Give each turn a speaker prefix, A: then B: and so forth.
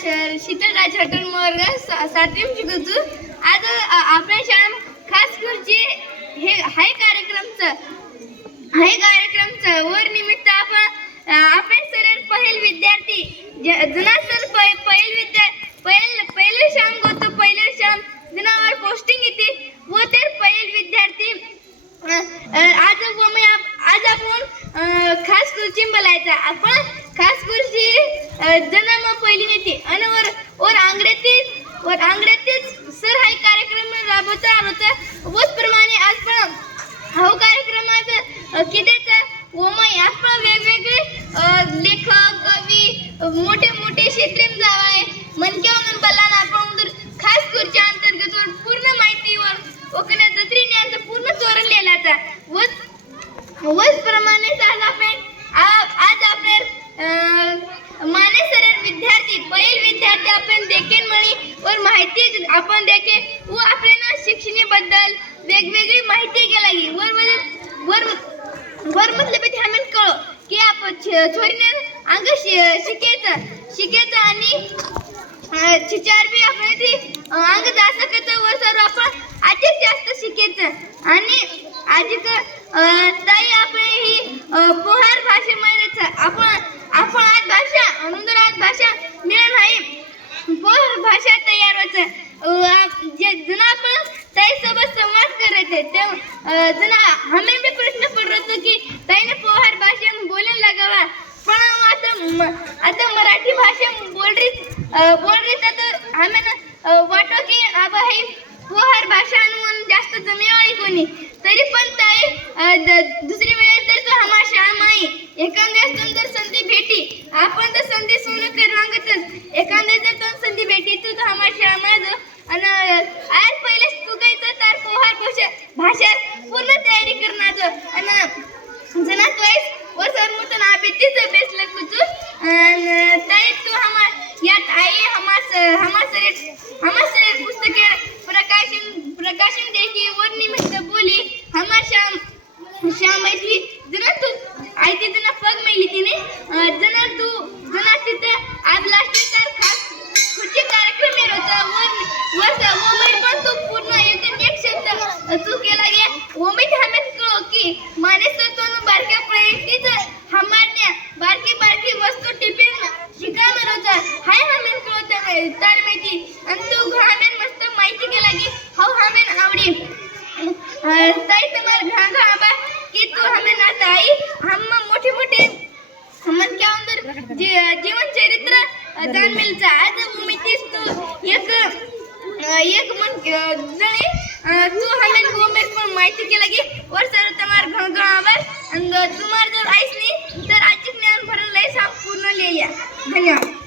A: श- शीतलराज हटन वर्ग सातवी शिकवतो आज आपल्या शाळा खास करूची हे हाय कार्यक्रमचं हाय कार्यक्रमचं. वर निमित्त आपण अ, आपले सर पहिल विद्यार्थी जुना सर पहि- पहिल विद्या पहिल पहिले शाम गोतो पहिले शाम जुनावर पोस्टिंग येते. व ते पहिल विद्यार्थी आज आप- आज आपण खास खुर्ची बोलायचा. आपण जन्म पहिली नेते आणि वर वर आंगड्यातील वर आंगड्यातील सर हा कार्यक्रम राबवता आहोत वच प्रमाणे आज पण हा कार्यक्रमात कितीच ओमय आज पण वेगवेगळे लेखक कवी मोठे मोठे शेत्रीम जाव आहे. मनक्या म्हणून बल्ला आपण खास खुर्च्या अंतर्गत पूर्ण माहितीवर ओकण्या दत्रीने पूर्ण चोरलेला आता. वच वच प्रमाणे पण वर माहिती आपण देखे व आपल्याला शिक्षणाबद्दल वेगवेगळी माहिती घ्यायला लागली. वर वर वर वर म्हटलं पाहिजे आम्ही कळो की आपण छोरीने अंग शि- शिकेचं आणि चिचार बी आपण ती अंग जास्त करतो वर सर्व आपण अधिक जास्त शिकेचं. आणि अधिक ताई आपण ही पोहार भाषेमध्ये आपण आपण आज भाषा अनुदर आज भाषा मिळत नाही पोहार भाषा तयार होत जे जुना आपण ताई सोबत संवाद करायचे ते भी प्रश्न पडत होतो की ताईने पोहार भाषा बोलायला लागावा पण आता आता मराठी भाषा बोल रही बोल रही तर आम्ही ना वाटो की आबा हे पोहार भाषा म्हणून जास्त जमेवाळी कोणी तरी पण ताई दुसरी वेळेस तर तो हमा श्याम आई। एखाद्या जर संधी भेटी। आपण तर संधी सोनं करवांगतच एखाद्या जर तो संधी भेटी तू तो हमा शाम आहे आणि आज पहिलेच तू काही तर तार पोहार भाषा भाषा पूर्ण तयारी करण्याचं आणि जना तोयस व सर मुतन आबेतीच बेसलं कुचू ताई तू हमा यात आई हमास प्रकाशन प्रकाशन देखी वर निमित्त बोली. हमा श्याम श्याम मैत्री जना तू आई जना पग मेली तिने. जना तू जना तिथं आज लास्ट तर खास खुर्ची कार्यक्रम येत होता वर वर पण तू पूर्ण एक एक शब्द तू केला गे. ओमित हमें कळो की माने तर मेथी अन आणि तू हमें मस्त माहिती केला की हाऊ हमेन आवडी. ताई तुम्हार घांगा आबा की तू हमें ना ताई हम मोठे मोठे. हमन क्या अंदर जी- जीवन चरित्र जान मिलचा आज उमितीस तू. एक एक मन जणे तू हमेन गोमेर पण माहिती केला की और सर तुम्हार घंगा आबा आणि तुम्हार जर आईस तर आजचे ज्ञान भरलं लय पूर्ण लिहिल्या. धन्यवाद.